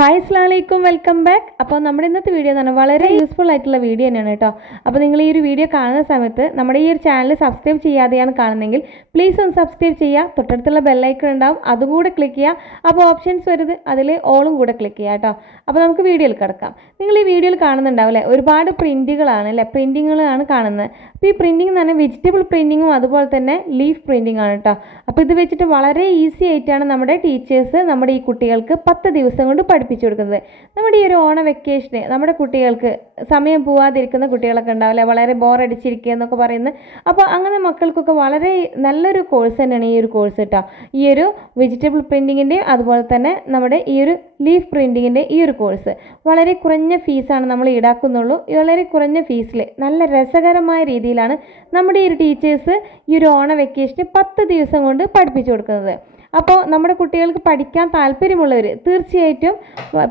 Hi അസ്ലാമലൈക്കും welcome back അപ്പോൾ നമ്മുടെ ഇന്നത്തെ വീഡിയോ എന്ന് പറഞ്ഞാൽ വളരെ യൂസ്ഫുൾ ആയിട്ടുള്ള വീഡിയോ തന്നെയാണ് കേട്ടോ. അപ്പോൾ നിങ്ങൾ ഈ ഒരു വീഡിയോ കാണുന്ന സമയത്ത് നമ്മുടെ ഈ ഒരു ചാനൽ സബ്സ്ക്രൈബ് ചെയ്യാതെയാണ് കാണുന്നതെങ്കിൽ പ്ലീസ് ഒന്ന് സബ്സ്ക്രൈബ് ചെയ്യുക. തൊട്ടടുത്തുള്ള ബെല്ലൈക്കൺ ഉണ്ടാവും. അതും കൂടെ ക്ലിക്ക് ചെയ്യുക. അപ്പോൾ ഓപ്ഷൻസ് വരുത് അതിൽ ഓളും കൂടെ ക്ലിക്ക് ചെയ്യുക കേട്ടോ. അപ്പോൾ നമുക്ക് വീഡിയോയിൽ കിടക്കാം. നിങ്ങൾ ഈ വീഡിയോയിൽ കാണുന്നുണ്ടാവില്ലേ ഒരുപാട് പ്രിന്റുകളാണ് അല്ലേ? പ്രിന്റിങ്ങുകളാണ് കാണുന്നത്. അപ്പോൾ ഈ പ്രിന്റിങ് തന്നെ വെജിറ്റബിൾ പ്രിന്റിങ്ങും അതുപോലെ തന്നെ ലീഫ് പ്രിന്റിംഗ് ആണ് കേട്ടോ. അപ്പോൾ ഇത് വെച്ചിട്ട് വളരെ ഈസി ആയിട്ടാണ് നമ്മുടെ ടീച്ചേഴ്സ് നമ്മുടെ ഈ കുട്ടികൾക്ക് പത്ത് ദിവസം കൊണ്ട് പഠിപ്പിച്ചു കൊടുക്കുന്നത്. നമ്മുടെ ഈ ഒരു ഓണ വെക്കേഷന് നമ്മുടെ കുട്ടികൾക്ക് സമയം പോവാതിരിക്കുന്ന കുട്ടികളൊക്കെ ഉണ്ടാവില്ലേ? വളരെ ബോറടിച്ചിരിക്കുക എന്നൊക്കെ പറയുന്നത്. അപ്പോൾ അങ്ങനെ മക്കൾക്കൊക്കെ വളരെ നല്ലൊരു കോഴ്സ് തന്നെയാണ് ഈ ഒരു കോഴ്സ് കേട്ടോ. ഈ ഒരു വെജിറ്റബിൾ പ്രിന്റിങ്ങിന്റെയും അതുപോലെ തന്നെ നമ്മുടെ ഈ ഒരു ലീഫ് പ്രിന്റിങ്ങിന്റെ ഈ ഒരു കോഴ്സ് വളരെ കുറഞ്ഞ ഫീസാണ് നമ്മൾ ഈടാക്കുന്നുള്ളൂ. വളരെ കുറഞ്ഞ ഫീസിൽ നല്ല രസകരമായ രീതിയിലാണ് നമ്മുടെ ഈ ഒരു ടീച്ചേഴ്സ് ഈ ഒരു ഓണ വെക്കേഷന് പത്ത് ദിവസം കൊണ്ട് പഠിപ്പിച്ചു കൊടുക്കുന്നത്. അപ്പോൾ നമ്മുടെ കുട്ടികൾക്ക് പഠിക്കാൻ താല്പര്യമുള്ളവർ തീർച്ചയായിട്ടും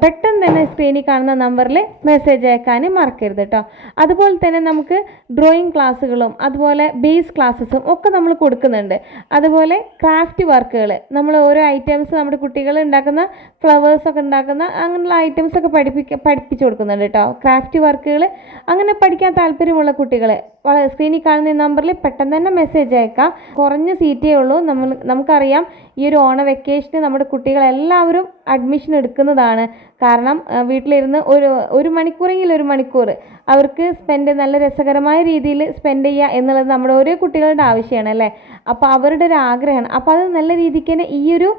പെട്ടെന്ന് തന്നെ സ്ക്രീനിൽ കാണുന്ന നമ്പറിൽ മെസ്സേജ് അയക്കാനും മറക്കരുത് കേട്ടോ അതുപോലെ തന്നെ നമുക്ക് ഡ്രോയിങ് ക്ലാസ്സുകളും അതുപോലെ ബേസ് ക്ലാസ്സസും ഒക്കെ നമ്മൾ കൊടുക്കുന്നുണ്ട്. അതുപോലെ ക്രാഫ്റ്റ് വർക്കുകൾ നമ്മൾ ഓരോ ഐറ്റംസ് നമ്മുടെ കുട്ടികൾ ഉണ്ടാക്കുന്ന ഫ്ലവേഴ്സൊക്കെ ഉണ്ടാക്കുന്ന അങ്ങനെയുള്ള ഐറ്റംസ് ഒക്കെ പഠിപ്പിക്ക പഠിപ്പിച്ചു കൊടുക്കുന്നുണ്ട് കേട്ടോ ക്രാഫ്റ്റ് വർക്കുകൾ അങ്ങനെ പഠിക്കാൻ താല്പര്യമുള്ള കുട്ടികളെ വളരെ സ്ക്രീനിൽ കാണുന്ന ഈ നമ്പറിൽ പെട്ടെന്ന് തന്നെ മെസ്സേജ് അയക്കാം. കുറഞ്ഞ സീറ്റേ ഉള്ളൂ. നമ്മൾ നമുക്കറിയാം ഈ ഒരു ഓണ വെക്കേഷന് നമ്മുടെ കുട്ടികളെല്ലാവരും അഡ്മിഷൻ എടുക്കുന്നതാണ്. കാരണം വീട്ടിലിരുന്ന് ഒരു ഒരു മണിക്കൂറെങ്കിലും ഒരു മണിക്കൂർ അവർക്ക് സ്പെൻഡ് നല്ല രസകരമായ രീതിയിൽ സ്പെൻഡ് ചെയ്യുക എന്നുള്ളത് നമ്മുടെ ഓരോ കുട്ടികളുടെ ആവശ്യമാണ് അല്ലേ? അപ്പോൾ അവരുടെ ഒരു ആഗ്രഹമാണ്. അപ്പോൾ അത് നല്ല രീതിക്ക് തന്നെ ഈ ഒരു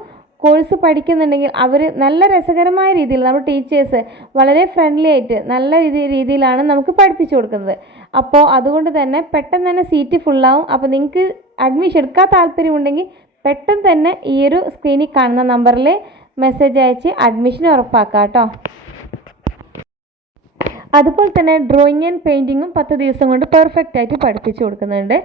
കോഴ്സ് പഠിക്കുന്നുണ്ടെങ്കിൽ അവർ നല്ല രസകരമായ രീതിയിൽ നമ്മുടെ ടീച്ചേഴ്സ് വളരെ ഫ്രണ്ട്ലി ആയിട്ട് നല്ല രീതി രീതിയിലാണ് നമുക്ക് പഠിപ്പിച്ചു കൊടുക്കുന്നത്. അപ്പോൾ അതുകൊണ്ട് തന്നെ പെട്ടെന്ന് തന്നെ സീറ്റ് ഫുള്ളാവും അപ്പോൾ നിങ്ങൾക്ക് അഡ്മിഷൻ എടുക്കാൻ താല്പര്യമുണ്ടെങ്കിൽ പെട്ടെന്ന് തന്നെ ഈ ഒരു സ്ക്രീനിൽ കാണുന്ന നമ്പറിൽ മെസ്സേജ് അയച്ച് അഡ്മിഷൻ ഉറപ്പാക്കാം കേട്ടോ. അതുപോലെ തന്നെ ഡ്രോയിങ് ആൻഡ് പെയിന്റിങ്ങും പത്ത് ദിവസം കൊണ്ട് പെർഫെക്റ്റ് ആയിട്ട് പഠിപ്പിച്ചു കൊടുക്കുന്നുണ്ട്.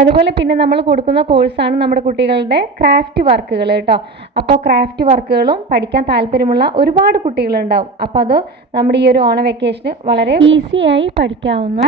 അതുപോലെ പിന്നെ നമ്മൾ കൊടുക്കുന്ന കോഴ്സാണ് നമ്മുടെ കുട്ടികളുടെ ക്രാഫ്റ്റ് വർക്കുകൾ കേട്ടോ. അപ്പോൾ ക്രാഫ്റ്റ് വർക്കുകളും പഠിക്കാൻ താല്പര്യമുള്ള ഒരുപാട് കുട്ടികളുണ്ടാവും. അപ്പോൾ അത് നമ്മുടെ ഈ ഒരു ഓണ വെക്കേഷന് വളരെ ഈസിയായി പഠിക്കാവുന്ന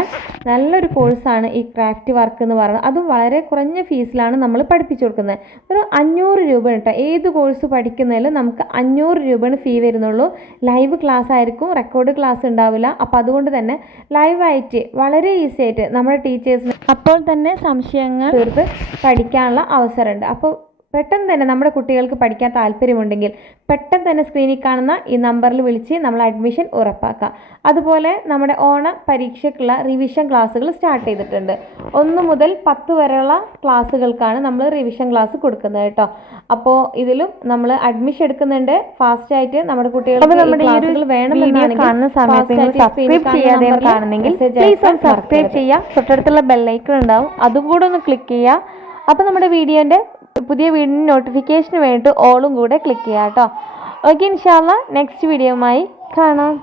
നല്ലൊരു കോഴ്സാണ് ഈ ക്രാഫ്റ്റ് വർക്ക് എന്ന് പറയുന്നത്. അതും വളരെ കുറഞ്ഞ ഫീസിലാണ് നമ്മൾ പഠിപ്പിച്ചു കൊടുക്കുന്നത്. ഒരു അഞ്ഞൂറ് രൂപ കേട്ടോ. ഏത് കോഴ്സ് പഠിക്കുന്നതിലും നമുക്ക് അഞ്ഞൂറ് രൂപയാണ് ഫീ വരുന്നുള്ളൂ. ലൈവ് ക്ലാസ് ആയിരിക്കും. റെക്കോർഡ് ക്ലാസ് ഉണ്ടാവില്ല. അപ്പോൾ അതുകൊണ്ട് തന്നെ ലൈവായിട്ട് വളരെ ഈസി ആയിട്ട് നമ്മുടെ ടീച്ചേഴ്സിന് അപ്പോൾ തന്നെ സംശയങ്ങൾ തീർത്ത് പഠിക്കാനുള്ള അവസരമുണ്ട്. അപ്പോൾ പെട്ടെന്ന് തന്നെ നമ്മുടെ കുട്ടികൾക്ക് പഠിക്കാൻ താല്പര്യമുണ്ടെങ്കിൽ പെട്ടെന്ന് തന്നെ സ്ക്രീനിൽ കാണുന്ന ഈ നമ്പറിൽ വിളിച്ച് നമ്മൾ അഡ്മിഷൻ ഉറപ്പാക്കാം. അതുപോലെ നമ്മുടെ ഓണ പരീക്ഷയ്ക്കുള്ള റിവിഷൻ ക്ലാസ്സുകൾ സ്റ്റാർട്ട് ചെയ്തിട്ടുണ്ട്. ഒന്ന് മുതൽ പത്ത് വരെയുള്ള ക്ലാസ്സുകൾക്കാണ് നമ്മൾ റിവിഷൻ ക്ലാസ് കൊടുക്കുന്നത് കേട്ടോ. അപ്പോൾ ഇതിലും നമ്മൾ അഡ്മിഷൻ എടുക്കുന്നുണ്ട്. ഫാസ്റ്റ് ആയിട്ട് നമ്മുടെ കുട്ടികൾക്ക് നമ്മുടെ ഒരു കാണുന്ന സമയത്ത് സബ്സ്ക്രൈബ് ചെയ്യാതെ കാണുന്നെങ്കിൽ സബ്സ്ക്രൈബ് ചെയ്യാം തൊട്ടടുത്തുള്ള ബെല്ലൈക്കൺ ഉണ്ടാവും. അതും കൂടെ ഒന്ന് ക്ലിക്ക് ചെയ്യുക. അപ്പോൾ നമ്മുടെ വീഡിയോന്റെ പുതിയ വീടിന്റെ നോട്ടിഫിക്കേഷന് വേണ്ടിയിട്ട് ഓളും കൂടെ ക്ലിക്ക് ചെയ്യാം കേട്ടോ ഓക്കെ ഇൻഷാല്ല നെക്സ്റ്റ് വീഡിയോയുമായി കാണാം.